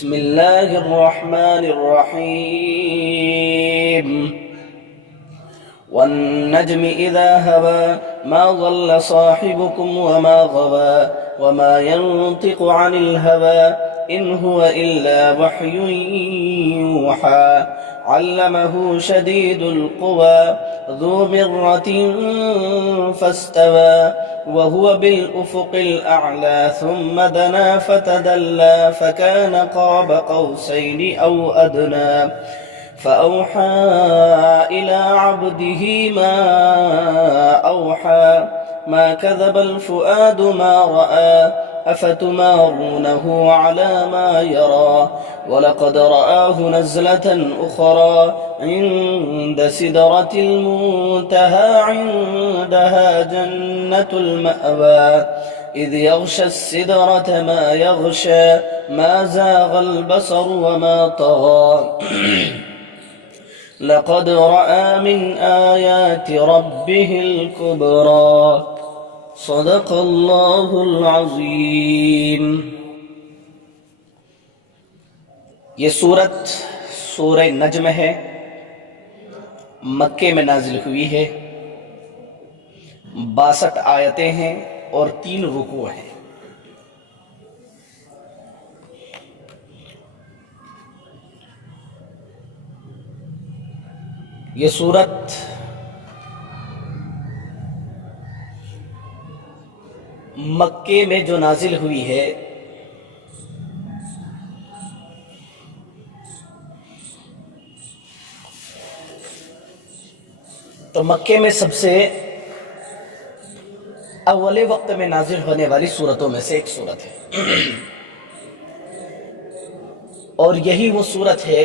بسم الله الرحمن الرحيم والنجم إذا هوى ما ضل صاحبكم وما غوى وما ينطق عن الهوى إن هو إلا وحي يوحى علمه شديد القوى ذو مرة فاستوى وهو بالأفق الأعلى ثم دنا فتدلى فكان قاب قوسين أو أدنى فأوحى إلى عبده ما أوحى ما كذب الفؤاد ما رأى أفتمارونه على ما يرى ولقد رآه نزلة أخرى عند سدرة المنتهى عندها جنة المأوى إذ يغشى السدرة ما يغشى ما زاغ البصر وما طغى لقد رأى من آيات ربه الكبرى صدق اللہ العظیم۔ یہ سورت سورہ نجم ہے، مکے میں نازل ہوئی ہے، 62 آیتیں ہیں اور 3 رکوع ہیں۔ یہ سورت مکے میں جو نازل ہوئی ہے تو مکے میں سب سے اول وقت میں نازل ہونے والی سورتوں میں سے ایک سورت ہے، اور یہی وہ سورت ہے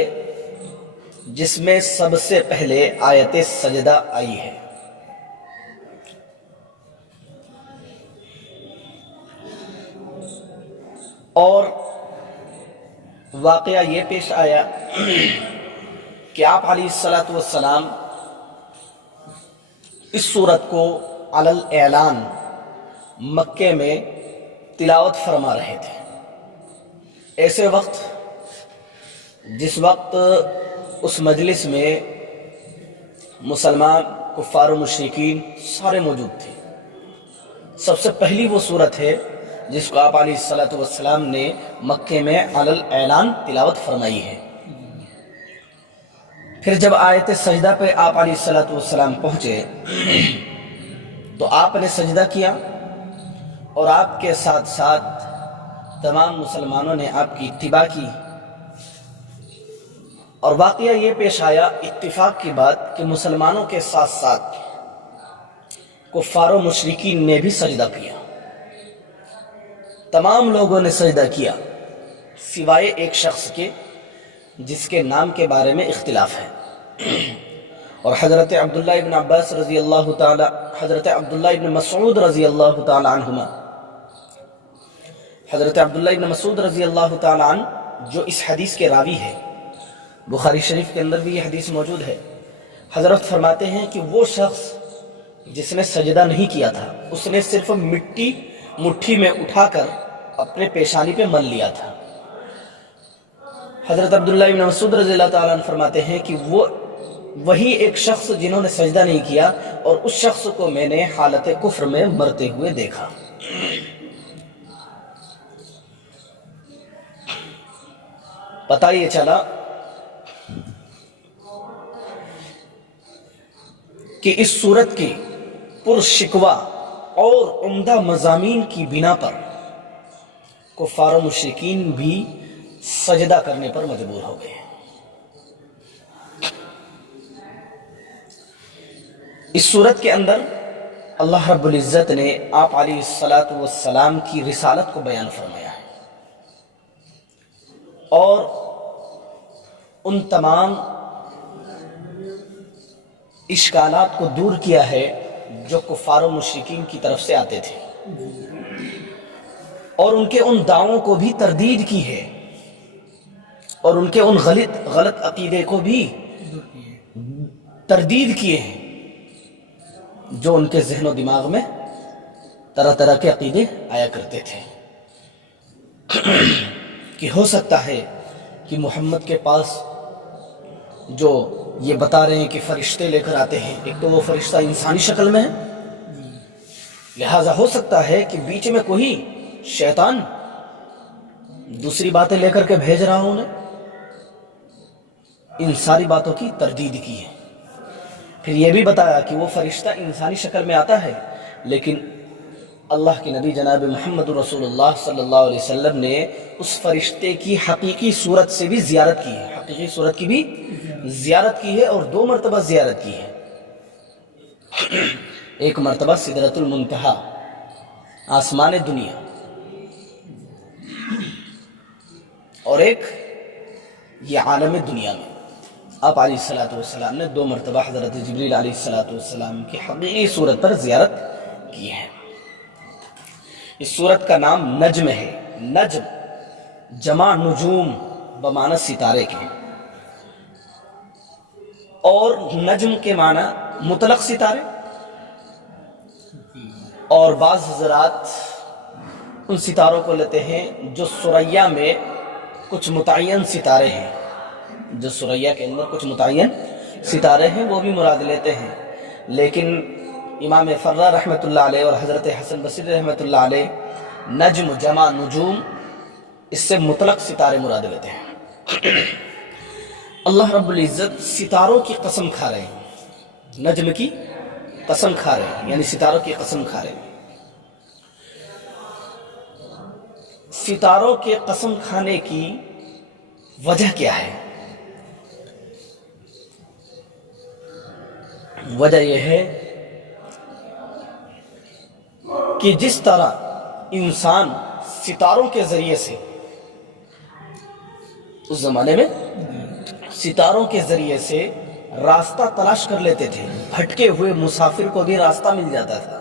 جس میں سب سے پہلے آیت سجدہ آئی ہے۔ اور واقعہ یہ پیش آیا کہ آپ علیہ السلام اس سورت کو علی الاعلان مکے میں تلاوت فرما رہے تھے، ایسے وقت جس وقت اس مجلس میں مسلمان کفار و مشرکین سارے موجود تھے۔ سب سے پہلی وہ سورت ہے جس کو آپ علیہ السلام نے مکے میں علی الاعلان تلاوت فرمائی ہے۔ پھر جب آیت سجدہ پہ آپ علیہ السلام پہنچے تو آپ نے سجدہ کیا، اور آپ کے ساتھ ساتھ تمام مسلمانوں نے آپ کی اتباع کی، اور واقعہ یہ پیش آیا اتفاق کی بات کہ مسلمانوں کے ساتھ ساتھ کفار و مشرکین نے بھی سجدہ کیا، تمام لوگوں نے سجدہ کیا سوائے ایک شخص کے جس کے نام کے بارے میں اختلاف ہے، اور حضرت عبداللہ ابن عباس رضی اللہ تعالی، حضرت عبداللہ ابن مسعود رضی اللہ تعالی عنہما، حضرت عبداللہ ابن مسعود رضی اللہ تعالی عنہ جو اس حدیث کے راوی ہے، بخاری شریف کے اندر بھی یہ حدیث موجود ہے، حضرت فرماتے ہیں کہ وہ شخص جس نے سجدہ نہیں کیا تھا اس نے صرف مٹی مٹھی میں اٹھا کر اپنے پیشانی پہ مل لیا تھا۔ حضرت عبداللہ ابن مسعود رضی اللہ تعالیٰ عنہ فرماتے ہیں کہ وہی ایک شخص جنہوں نے سجدہ نہیں کیا، اور اس شخص کو میں نے حالت کفر میں مرتے ہوئے دیکھا۔ پتہ یہ چلا کہ اس سورت کی پرشکوہ اور عمدہ مضامین کی بنا پر کفار و مشرکین بھی سجدہ کرنے پر مجبور ہو گئے۔ اس سورت کے اندر اللہ رب العزت نے آپ علیہ السلام کی رسالت کو بیان فرمایا ہے، اور ان تمام اشکالات کو دور کیا ہے جو کفار و مشرکین کی طرف سے آتے تھے، اور ان کے ان دعووں کو بھی تردید کی ہے، اور ان کے ان غلط عقیدے کو بھی تردید کیے ہیں جو ان کے ذہن و دماغ میں طرح طرح کے عقیدے آیا کرتے تھے کہ ہو سکتا ہے کہ محمد کے پاس جو یہ بتا رہے ہیں کہ فرشتے لے کر آتے ہیں، ایک تو وہ فرشتہ انسانی شکل میں ہے، لہٰذا ہو سکتا ہے کہ بیچ میں کوئی شیطان دوسری باتیں لے کر کے بھیج رہا ہوں انہیں۔ ان ساری باتوں کی تردید کی ہے۔ پھر یہ بھی بتایا کہ وہ فرشتہ انسانی شکل میں آتا ہے، لیکن اللہ کے نبی جناب محمد رسول اللہ صلی اللہ علیہ وسلم نے اس فرشتے کی حقیقی صورت سے بھی زیارت کی ہے، حقیقی صورت کی بھی زیارت کی ہے، اور 2 مرتبہ زیارت کی ہے۔ ایک مرتبہ سدرۃ المنتہا، آسمان دنیا، اور ایک یہ عالم دنیا میں آپ علیہ الصلوۃ والسلام نے 2 مرتبہ حضرت جبریل علیہ الصلوۃ والسلام کی حقیقی صورت پر زیارت کی ہے۔ اس صورت کا نام نجم ہے۔ نجم جمع نجوم بمعنی ستارے کے، اور نجم کے معنی مطلق ستارے، اور بعض حضرات ان ستاروں کو لیتے ہیں جو ثریا میں کچھ متعین ستارے ہیں، جو ثریا کے اندر کچھ متعین ستارے ہیں وہ بھی مراد لیتے ہیں، لیکن امام فرا رحمۃ اللہ علیہ اور حضرت حسن بصری رحمۃ اللہ علیہ نجم جمع نجوم اس سے مطلق ستارے مراد لیتے ہیں۔ اللہ رب العزت ستاروں کی قسم کھا رہے ہیں، نجم کی قسم کھا رہے ہیں، یعنی ستاروں کی قسم کھا رہے ہیں۔ ستاروں کے قسم کھانے کی وجہ کیا ہے؟ وجہ یہ ہے کہ جس طرح انسان ستاروں کے ذریعے سے، اس زمانے میں ستاروں کے ذریعے سے راستہ تلاش کر لیتے تھے، بھٹکے ہوئے مسافر کو بھی راستہ مل جاتا تھا،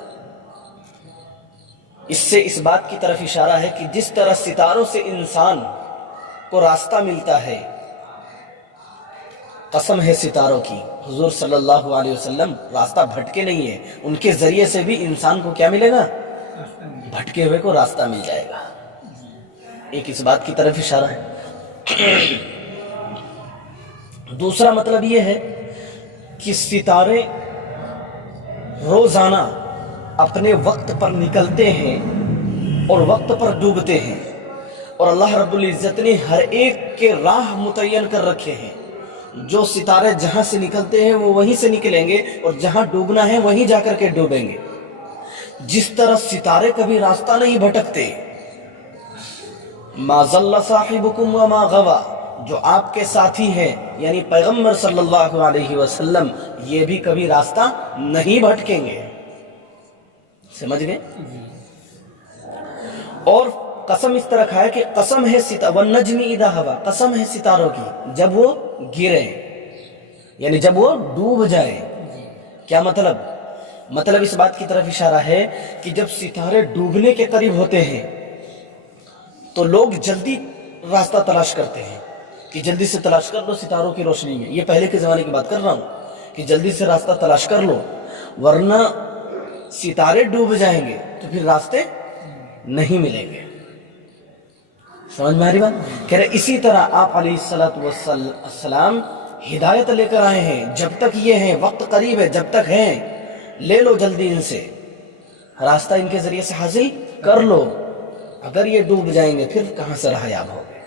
اس سے اس بات کی طرف اشارہ ہے کہ جس طرح ستاروں سے انسان کو راستہ ملتا ہے، قسم ہے ستاروں کی، حضور صلی اللہ علیہ وسلم راستہ بھٹکے نہیں ہے، ان کے ذریعے سے بھی انسان کو کیا ملے گا؟ بھٹکے ہوئے کو راستہ مل جائے گا۔ ایک اس بات کی طرف اشارہ ہے۔ دوسرا مطلب یہ ہے کہ ستارے روزانہ اپنے وقت پر نکلتے ہیں اور وقت پر ڈوبتے ہیں، اور اللہ رب العزت نے ہر ایک کے راہ متعین کر رکھے ہیں۔ جو ستارے جہاں سے نکلتے ہیں وہ وہیں سے نکلیں گے، اور جہاں ڈوبنا ہے وہیں جا کر کے ڈوبیں گے۔ جس طرح ستارے کبھی راستہ نہیں بھٹکتے، ما ضل صاحبکم وما غوا، جو آپ کے ساتھی ہیں یعنی پیغمبر صلی اللہ علیہ وسلم، یہ بھی کبھی راستہ نہیں بھٹکیں گے۔ سمجھ گئے؟ اور قسم اس طرح کھائے کہ قسم ہے والنجم اذا ہوا، قسم ہے ستاروں کی جب وہ گرے، یعنی جب وہ ڈوب جائے۔ کیا مطلب؟ مطلب اس بات کی طرف اشارہ ہے کہ جب ستارے ڈوبنے کے قریب ہوتے ہیں تو لوگ جلدی راستہ تلاش کرتے ہیں کہ جلدی سے تلاش کر لو ستاروں کی روشنی میں۔ یہ پہلے کے زمانے کی بات کر رہا ہوں کہ جلدی سے راستہ تلاش کر لو، ورنہ ستارے ڈوب جائیں گے تو پھر راستے نہیں ملیں گے۔ سمجھ میں آ رہی بات؟ کہہ رہے اسی طرح آپ علیہ السلام ہدایت لے کر آئے ہیں، جب تک یہ ہیں، وقت قریب ہے، جب تک ہیں لے لو جلدی ان سے، راستہ ان کے ذریعے سے حاصل کر لو، اگر یہ ڈوب جائیں گے پھر کہاں سے راہ یاب ہوگے۔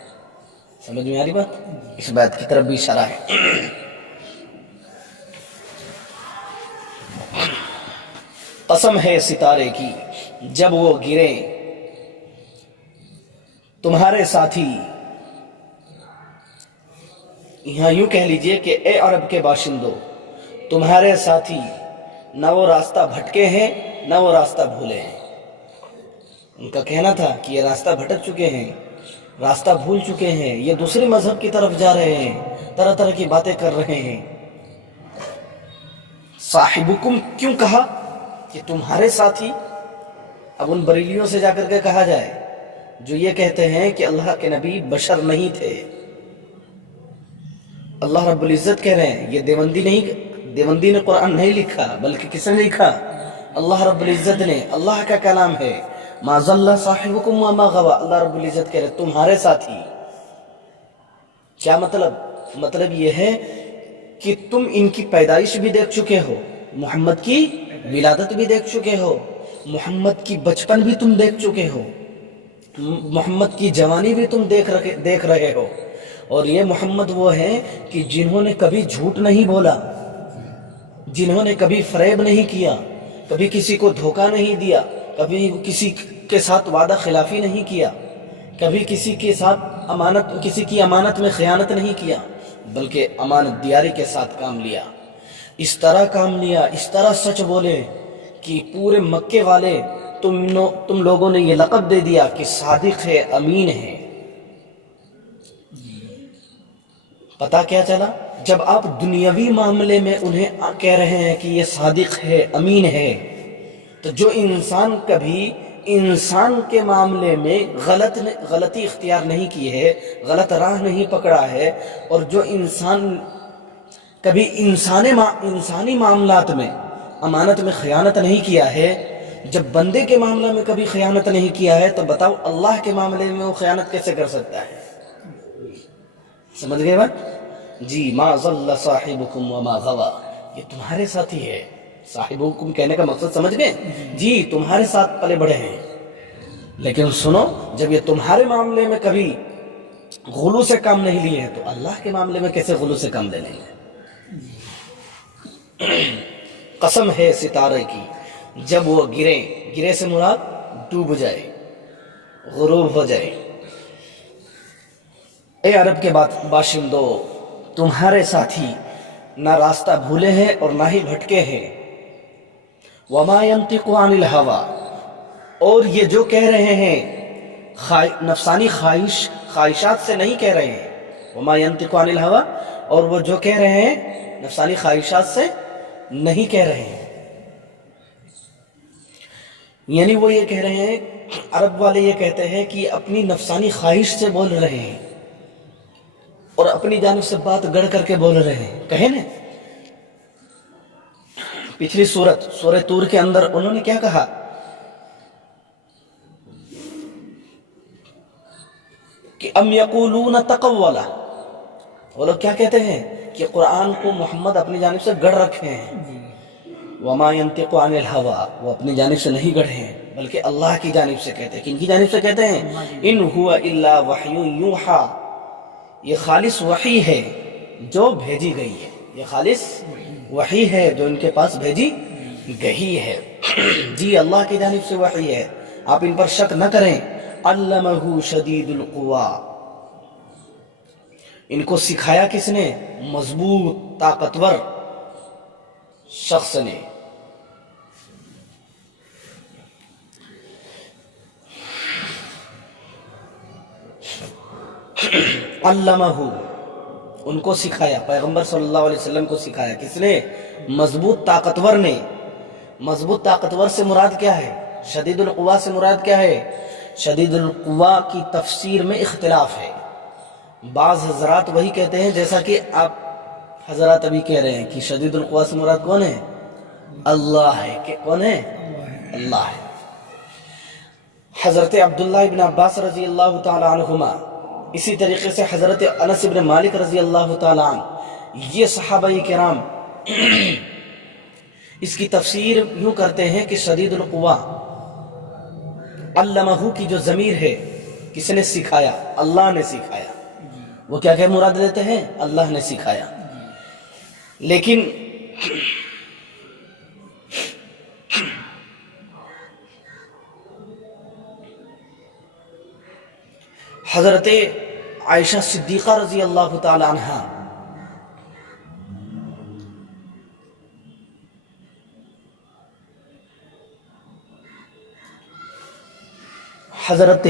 سمجھ میں آ رہی بات؟ اس بات کی طرف بھی اشارہ ہے۔ قسم ہے ستارے کی جب وہ گرے، تمہارے ساتھی، یہاں یوں کہہ لیجئے کہ اے عرب کے باشندوں، تمہارے ساتھی نہ وہ راستہ بھٹکے ہیں نہ وہ راستہ بھولے ہیں۔ ان کا کہنا تھا کہ یہ راستہ بھٹک چکے ہیں، راستہ بھول چکے ہیں، یہ دوسرے مذہب کی طرف جا رہے ہیں، طرح طرح کی باتیں کر رہے ہیں۔ صاحبکم کیوں کہا کہ تمہارے ساتھی؟ اب ان بریلیوں سے جا کر کے کہا جائے جو یہ کہتے ہیں کہ اللہ کے نبی بشر نہیں تھے۔ اللہ رب العزت کہہ رہے ہیں، یہ دیوبندی نے قرآن نہیں لکھا، بلکہ کس نے لکھا؟ اللہ رب العزت نے، اللہ کا کلام ہے۔ ما ضل صاحبکم وما غوا، اللہ رب العزت کہہ رہے تمہارے ساتھی کیا مطلب یہ ہے کہ تم ان کی پیدائش بھی دیکھ چکے ہو، محمد کی ولادت بھی دیکھ چکے ہو، محمد کی بچپن بھی تم دیکھ چکے ہو، محمد کی جوانی بھی تم دیکھ رہے ہو، اور یہ محمد وہ ہیں کہ جنہوں نے کبھی جھوٹ نہیں بولا، جنہوں نے کبھی فریب نہیں کیا، کبھی کسی کو دھوکہ نہیں دیا، کبھی کسی کے ساتھ وعدہ خلافی نہیں کیا، کبھی کسی کی امانت میں خیانت نہیں کیا، بلکہ امانت دیاری کے ساتھ کام لیا، اس طرح کام لیا، اس طرح سچ بولے کہ پورے مکے والے تم لوگوں نے یہ لقب دے دیا کہ صادق ہے، امین ہے۔ پتہ کیا چلا؟ جب آپ دنیاوی معاملے میں انہیں کہہ رہے ہیں کہ یہ صادق ہے، امین ہے، تو جو انسان کبھی انسان کے معاملے میں غلطی اختیار نہیں کی ہے، غلط راہ نہیں پکڑا ہے، اور جو انسان کبھی انسانی معاملات میں امانت میں خیانت نہیں کیا ہے، جب بندے کے معاملے میں کبھی خیانت نہیں کیا ہے، تو بتاؤ اللہ کے معاملے میں وہ خیانت کیسے کر سکتا ہے؟ سمجھ گئے بات؟ جی، ما ضل صاحبکم وما غوا، یہ تمہارے ساتھی ہے۔ صاحبکم کہنے کا مقصد سمجھ گئے؟ جی، تمہارے ساتھ پلے بڑھے ہیں، لیکن سنو، جب یہ تمہارے معاملے میں کبھی غلو سے کام نہیں لیے ہیں، تو اللہ کے معاملے میں کیسے غلو سے کام لے لیں گے؟ قسم ہے ستارے کی، جب وہ گرے سے مراد ڈوب جائے، غروب ہو جائے۔ اے عرب کے باشندو، تمہارے ساتھی نہ راستہ بھولے ہیں اور نہ ہی بھٹکے ہیں۔ وما ينطق عن الهوى، اور یہ جو کہہ رہے ہیں نفسانی خواہشات سے نہیں کہہ رہے ہیں۔ وما ينطق عن الهوى، اور وہ جو کہہ رہے ہیں نفسانی خواہشات سے نہیں کہہ رہے ہیں، یعنی وہ یہ کہہ رہے ہیں، عرب والے یہ کہتے ہیں کہ اپنی نفسانی خواہش سے بول رہے ہیں اور اپنی جانب سے بات گڑ کر کے بول رہے ہیں۔ کہیں نا پچھلی سورہ طور کے اندر انہوں نے کیا کہا؟ کہ ام یقولون تقولہ، وہ لوگ کیا کہتے ہیں کہ قرآن کو محمد اپنی جانب سے گڑھ رکھے ہیں۔ وما ينطق عن الهوى، وہ اپنی جانب سے نہیں گڑھے ہیں بلکہ اللہ کی جانب سے کہتے ہیں۔ کن کی جانب سے کہتے ہیں؟ ان هو الا وحی یوحى، یہ خالص وحی ہے جو بھیجی گئی ہے، یہ خالص وحی ہے جو ان کے پاس بھیجی گئی ہے۔ جی، اللہ کی جانب سے وحی ہے، آپ ان پر شک نہ کریں۔ علمہ شدید القویٰ، ان کو سکھایا کس نے؟ مضبوط طاقتور شخص نے۔ علمہ، ان کو سکھایا، پیغمبر صلی اللہ علیہ وسلم کو سکھایا، کس نے؟ مضبوط طاقتور نے۔ مضبوط طاقتور سے مراد کیا ہے؟ شدید القویٰ سے مراد کیا ہے؟ شدید القویٰ کی تفسیر میں اختلاف ہے۔ بعض حضرات وہی کہتے ہیں جیسا کہ آپ حضرات ابھی کہہ رہے ہیں کہ شدید القویٰ سے مراد کون ہے؟ اللہ ہے۔ کہ کون ہے؟ اللہ ہے۔ حضرت عبداللہ ابن عباس رضی اللہ تعالی عنہما، اسی طریقے سے حضرت انس ابن مالک رضی اللہ تعالی عنہ، یہ صحابہ کرام اس کی تفسیر یوں کرتے ہیں کہ شدید القویٰ، علمہ کی جو ضمیر ہے، کس نے سکھایا؟ اللہ نے سکھایا۔ وہ کیا کہ مراد لیتے ہیں؟ اللہ نے سکھایا۔ لیکن حضرت عائشہ صدیقہ رضی اللہ تعالی عنہا، حضرت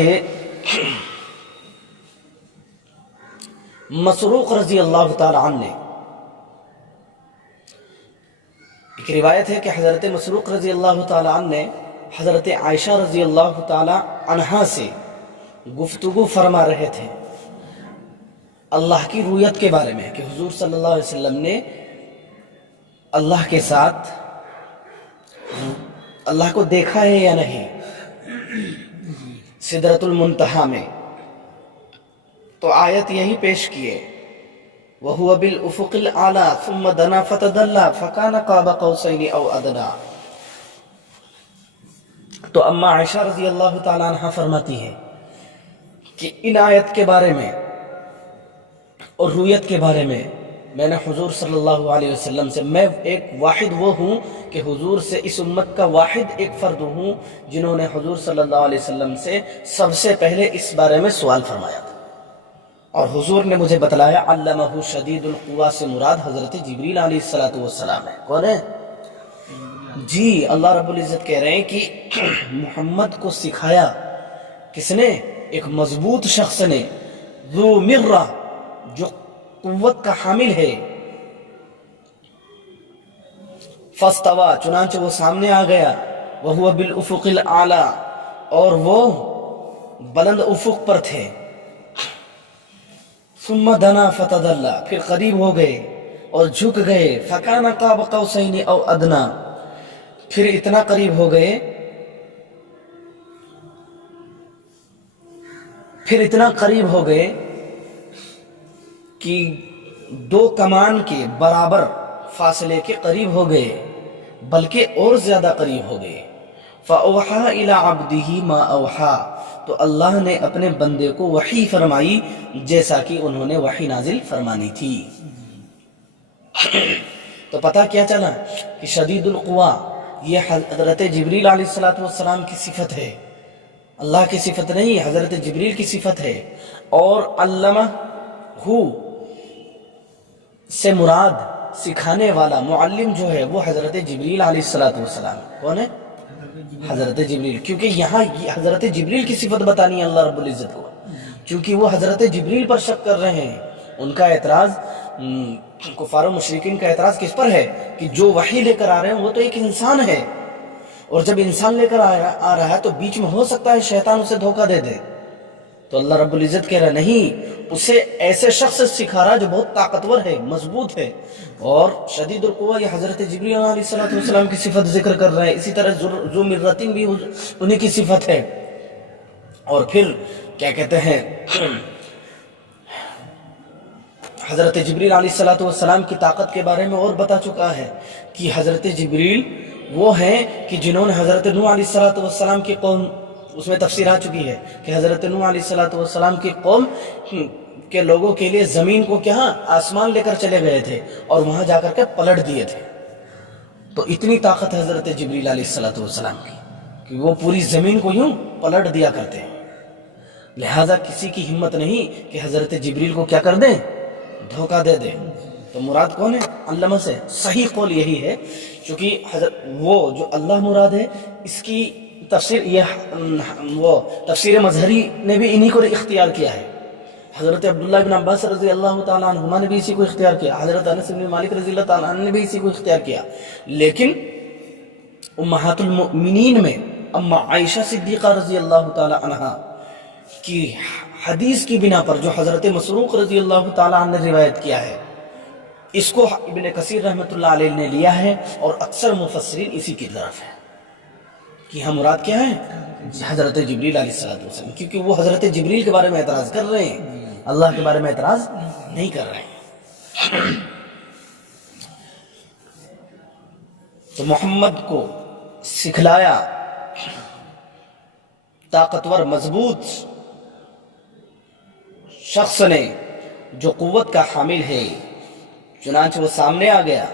مسروق رضی اللہ تعالی عنہ نے، ایک روایت ہے کہ حضرت مسروق رضی اللہ تعالی عنہ نے حضرت عائشہ رضی اللہ تعالی عنہا سے گفتگو فرما رہے تھے اللہ کی رویت کے بارے میں، کہ حضور صلی اللہ علیہ وسلم نے اللہ کے ساتھ اللہ کو دیکھا ہے یا نہیں سدرۃ المنتہا میں۔ تو آیت یہی پیش کیے وَهُوَ بِالْأُفُقِ الْأَعْلَى ثُمَّ دَنَا فَتَدَلَّى فَكَانَ قَابَ قَوْسَيْنِ أَوْ أَدْنَىٰ۔ تو اما عائشہ رضی اللہ تعالیٰ عنہ فرماتی ہے کہ ان آیت کے بارے میں اور رویت کے بارے میں میں نے حضور صلی اللہ علیہ وسلم سے، میں ایک واحد وہ ہوں کہ حضور سے، اس امت کا واحد ایک فرد ہوں جنہوں نے حضور صلی اللہ علیہ وسلم سے سب سے پہلے اس بارے میں سوال فرمایا تھا، اور حضور نے مجھے بتلایا علمہ شدید القویٰ سے مراد حضرت جبریل علیہ السلام ہے۔ کون ہے؟ جی، اللہ رب العزت کہہ رہے ہیں کہ محمد کو سکھایا کس نے؟ ایک مضبوط شخص نے، ذو مرہ، جو قوت کا حامل ہے، فاستویٰ، چنانچہ وہ سامنے آ گیا، وَهُوَ بِالْأُفُقِ الْأَعْلَىٰ، اور وہ بلند افق پر تھے، ثُمَّ دَنَا فَتَدَلَّىٰ، پھر قریب ہو گئے اور جھک گئے، فَكَانَ قَابَ قَوْسَيْنِ أَوْ أَدْنَىٰ، پھر اتنا قریب ہو گئے، کہ دو کمان کے برابر فاصلے کے قریب ہو گئے، بلکہ اور زیادہ قریب ہو گئے۔ فَأَوْحَىٰ إِلَىٰ عَبْدِهِ مَا أَوْحَىٰ، تو اللہ نے اپنے بندے کو وحی فرمائی جیسا کہ انہوں نے وحی نازل فرمانی تھی۔ تو پتہ کیا چلا کہ شدید القویٰ یہ حضرت جبریل علیہ السلام کی صفت ہے، اللہ کی صفت نہیں، حضرت جبریل کی صفت ہے۔ اور علمہ سے مراد سکھانے والا، معلم جو ہے وہ حضرت جبریل علیہ السلام۔ کون ہے؟ حضرت جبریل، کیونکہ یہاں حضرت جبریل کی صفت بتانی ہے اللہ رب العزت کو، کیونکہ وہ حضرت جبریل پر شک کر رہے ہیں۔ ان کا اعتراض، کفار و مشرکین کا اعتراض کس پر ہے؟ کہ جو وحی لے کر آ رہے ہیں وہ تو ایک انسان ہے، اور جب انسان لے کر آ رہا ہے تو بیچ میں ہو سکتا ہے شیطان اسے دھوکہ دے دے۔ تو اللہ رب العزت کہہ رہا نہیں، اسے ایسے شخص سکھا رہا جو بہت طاقتور ہے، مضبوط ہے۔ اور شدید القویٰ یہ حضرت جبریل علیہ السلام کی صفت ذکر کر رہے ہیں، اسی طرح ذو مرۃ بھی انہی کی صفت ہے۔ اور پھر کیا کہتے ہیں، حضرت جبریل علیہ السلام کی طاقت کے بارے میں اور بتا چکا ہے کہ حضرت جبریل وہ ہیں کہ جنہوں نے حضرت نوح علیہ السلام کی قوم، اس میں تفسیر آ چکی ہے کہ حضرت نوح علیہ السلام کی قوم کے لوگوں کے لیے زمین کو کیا آسمان لے کر چلے گئے تھے اور وہاں جا کر کے پلٹ دیے تھے۔ تو اتنی طاقت ہے حضرت جبریل علیہ السلام کی کہ وہ پوری زمین کو یوں پلٹ دیا کرتے ہیں۔ لہٰذا کسی کی ہمت نہیں کہ حضرت جبریل کو کیا کر دیں، دھوکہ دے دیں۔ تو مراد کون ہے؟ علامہ سے صحیح قول یہی ہے، چونکہ وہ جو اللہ مراد ہے، اس کی تفسیر وہ تفسیر مظہری نے بھی انہی کو اختیار کیا ہے۔ حضرت عبداللہ بن عباس رضی اللہ تعالیٰ عنہما نے بھی اسی کو اختیار کیا، حضرت انس بن مالک رضی اللہ تعالیٰ عنہ نے بھی اسی کو اختیار کیا۔ لیکن امہات المؤمنین میں اما عائشہ صدیقہ رضی اللہ تعالیٰ عنہ کی حدیث کی بنا پر جو حضرت مسروق رضی اللہ تعالیٰ عنہ نے روایت کیا ہے، اس کو ابن کثیر رحمۃ اللہ علیہ نے لیا ہے، اور اکثر مفسرین اسی کی طرف ہے کہ ہم مراد کیا ہے؟ حضرت جبریل علیہ السلام، کیونکہ وہ حضرت جبریل کے بارے میں اعتراض کر رہے ہیں، اللہ کے بارے میں اعتراض نہیں کر رہے ہیں۔ تو محمد کو سکھلایا طاقتور مضبوط شخص نے جو قوت کا حامل ہے، چنانچہ وہ سامنے آ گیا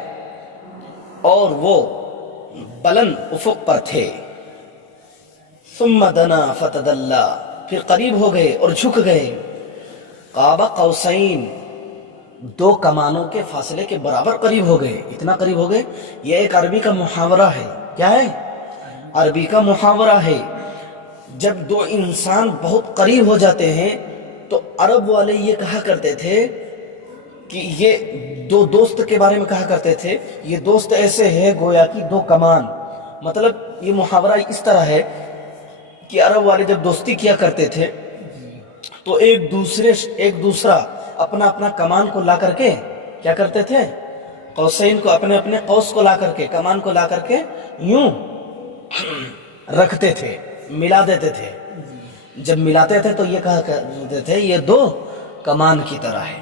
اور وہ بلند افق پر تھے۔ ثم دنا فتدلّا، پھر قریب ہو گئے اور جھک گئے، قاب قوسین، دو کمانوں کے فاصلے کے برابر قریب ہو گئے۔ اتنا قریب ہو گئے، یہ ایک عربی کا محاورہ ہے۔ کیا ہے؟ عربی کا محاورہ ہے۔ جب دو انسان بہت قریب ہو جاتے ہیں تو عرب والے یہ کہا کرتے تھے کہ یہ دو دوست کے بارے میں کہا کرتے تھے، یہ دوست ایسے ہے گویا کہ دو کمان۔ مطلب یہ محاورہ اس طرح ہے کہ عرب والے جب دوستی کیا کرتے تھے تو ایک دوسرا اپنا اپنا کمان کو لا کر کے کیا کرتے تھے؟ قوسین کو، اپنے اپنے قوس کو لا کر کے، کمان کو لا کر کے یوں رکھتے تھے، ملا دیتے تھے۔ جب ملاتے تھے تو یہ کہا کرتے تھے یہ دو کمان کی طرح ہے۔